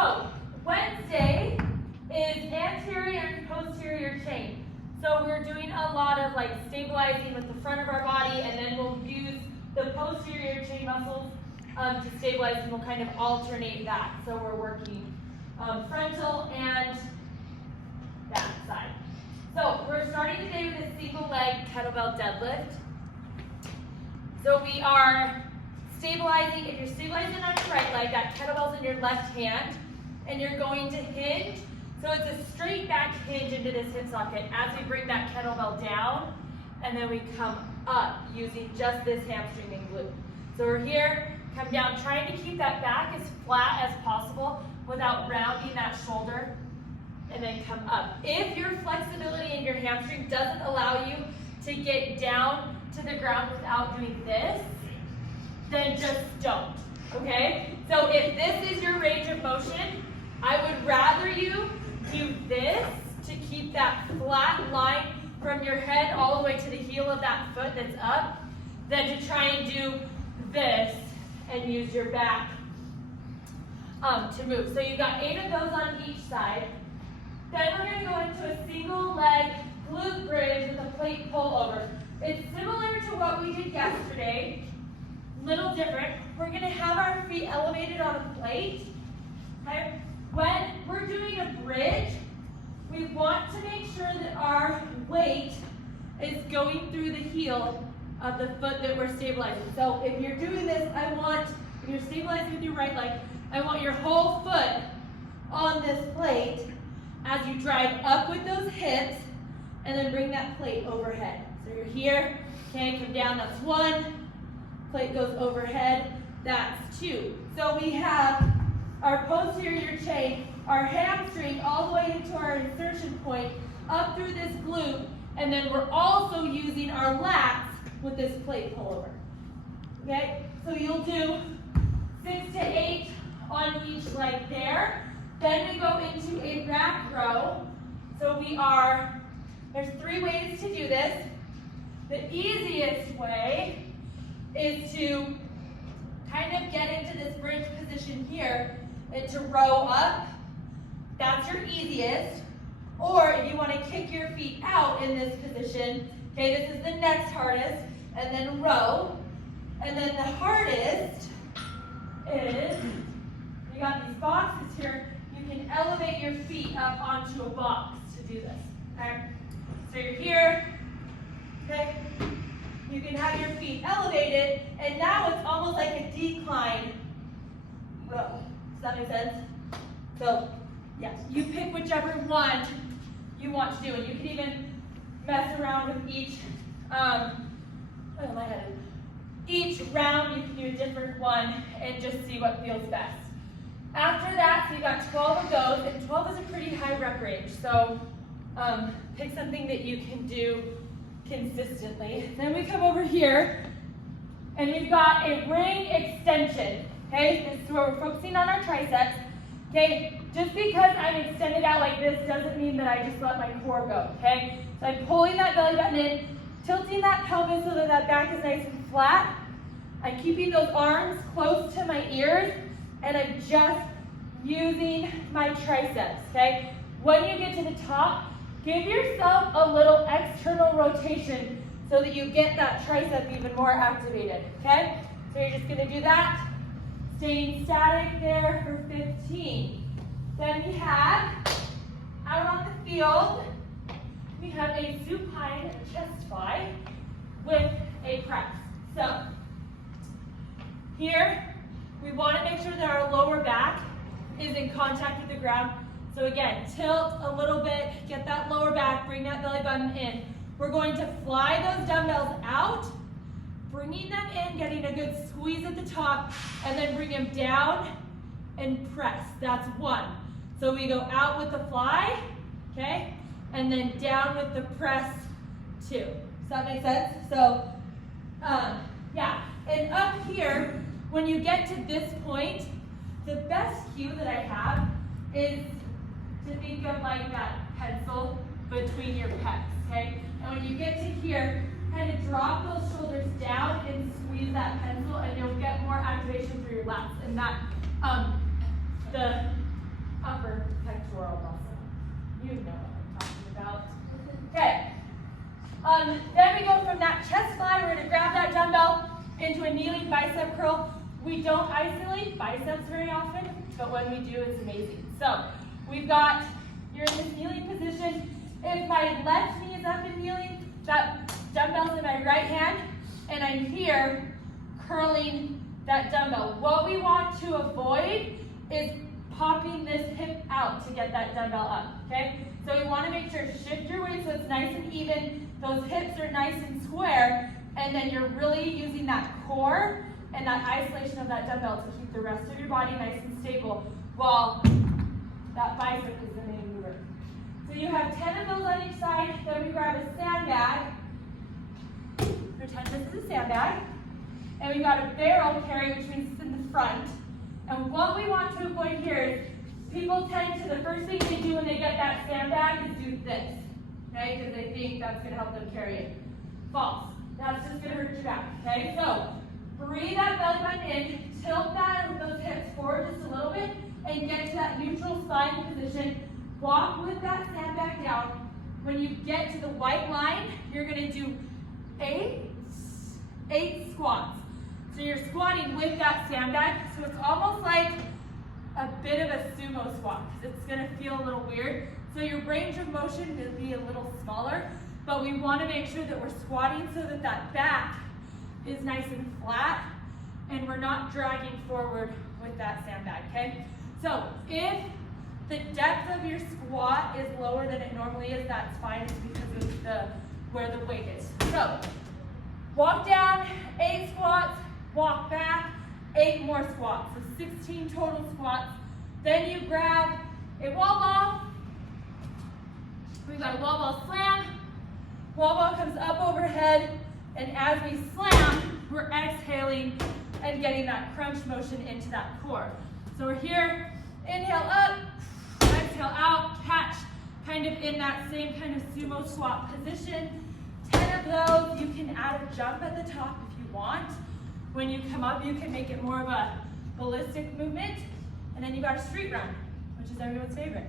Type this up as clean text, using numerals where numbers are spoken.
So Wednesday is anterior and posterior chain. So we're doing a lot of like stabilizing with the front of our body, and then we'll use the posterior chain muscles to stabilize, and we'll kind of alternate that. So we're working frontal and back side. So we're starting today with a single leg kettlebell deadlift. So we are stabilizing. If you're stabilizing on your right leg, that kettlebell's in your left hand, and you're going to hinge. So it's a straight back hinge into this hip socket as we bring that kettlebell down, and then we come up using just this hamstring and glute. So we're here, come down, trying to keep that back as flat as possible without rounding that shoulder, and then come up. If your flexibility in your hamstring doesn't allow you to get down to the ground without doing this, then just don't, okay? So if this is your range of motion, I would rather you do this to keep that flat line from your head all the way to the heel of that foot that's up, than to try and do this and use your back to move. So you've got 8 of those on each side. Then we're going to go into a single leg glute bridge with a plate pull over. It's similar to what we did yesterday, little different. We're going to have our feet elevated on a plate. Okay? When we're doing a bridge, we want to make sure that our weight is going through the heel of the foot that we're stabilizing. So if you're doing this, if you're stabilizing with your right leg, I want your whole foot on this plate as you drive up with those hips, and then bring that plate overhead. So you're here, okay, come down, that's 1. Plate goes overhead, that's 2. So we have our posterior chain, our hamstring all the way into our insertion point, up through this glute, and then we're also using our lats with this plate pullover. Okay, so you'll do 6 to 8 on each leg there. Then we go into a rack row. So there's 3 ways to do this. The easiest way is to kind of get into this bridge position here and to row up. That's your easiest. Or if you want to kick your feet out in this position, okay, this is the next hardest, and then row. And then the hardest is, you got these boxes here, you can elevate your feet up onto a box to do this, okay? So you're here, okay? You can have your feet elevated, and now it's almost like a decline row. Does that make sense? So, yes, you pick whichever one you want to do, and you can even mess around with each each round. You can do a different one and just see what feels best. After that, so you got 12 of those, and 12 is a pretty high rep range, so pick something that you can do consistently. Then we come over here, and we've got a ring extension, okay? This is where we're focusing on our triceps, okay? Just because I'm extended out like this doesn't mean that I just let my core go, okay? So I'm pulling that belly button in, tilting that pelvis so that that back is nice and flat. I'm keeping those arms close to my ears, and I'm just using my triceps, okay? When you get to the top, give yourself a little external rotation so that you get that tricep even more activated, okay? So you're just gonna do that, staying static there for 15. Then we have, out on the field, we have a supine chest fly with a press. So, here, we want to make sure that our lower back is in contact with the ground. So again, tilt a little bit, get that lower back, bring that belly button in. We're going to fly those dumbbells out, bringing them in, getting a good squeeze at the top, and then bring them down and press. That's 1. So we go out with the fly, okay, and then down with the press 2. Does that make sense? So, yeah, and up here, when you get to this point, the best cue that I have is to think of like that pencil between your pecs, okay? And when you get to here, kind of drop those shoulders down and squeeze that pencil, and you'll get more activation through your lats. And that, pectoral muscle. You know what I'm talking about. Okay. Then we go from that chest fly, we're going to grab that dumbbell into a kneeling bicep curl. We don't isolate biceps very often, but when we do, it's amazing. So we've got, you're in this kneeling position. If my left knee is up and kneeling, that dumbbell's in my right hand, and I'm here curling that dumbbell. What we want to avoid is popping this hip out to get that dumbbell up, okay? So we want to make sure, shift your weight so it's nice and even, those hips are nice and square, and then you're really using that core and that isolation of that dumbbell to keep the rest of your body nice and stable while that bicep is the main mover. So you have 10 of those on each side, then we grab a sandbag. Pretend this is a sandbag. And we've got a barrel carry, which means it's in the front. And what we want to avoid here is people tend to, the first thing they do when they get that sandbag is do this, okay? Because they think that's going to help them carry it. False. That's just going to hurt your back, okay? So breathe that belly button in, tilt that with those hips forward just a little bit, and get to that neutral spine position. Walk with that sandbag down. When you get to the white line, you're going to do eight squats. So you're squatting with that sandbag, so it's almost like a bit of a sumo squat, because it's going to feel a little weird. So your range of motion will be a little smaller, but we want to make sure that we're squatting so that that back is nice and flat, and we're not dragging forward with that sandbag, okay? So if the depth of your squat is lower than it normally is, that's fine. It's because of where the weight is. So walk down, 8 squats, walk back, 8 more squats. So 16 total squats. Then you grab a wall ball. We've got a wall ball slam. Wall ball comes up overhead, and as we slam, we're exhaling and getting that crunch motion into that core. So we're here, inhale up, exhale out, catch, kind of in that same kind of sumo squat position. 10 of those. You can add a jump at the top if you want. When you come up, you can make it more of a ballistic movement. And then you got a street run, which is everyone's favorite.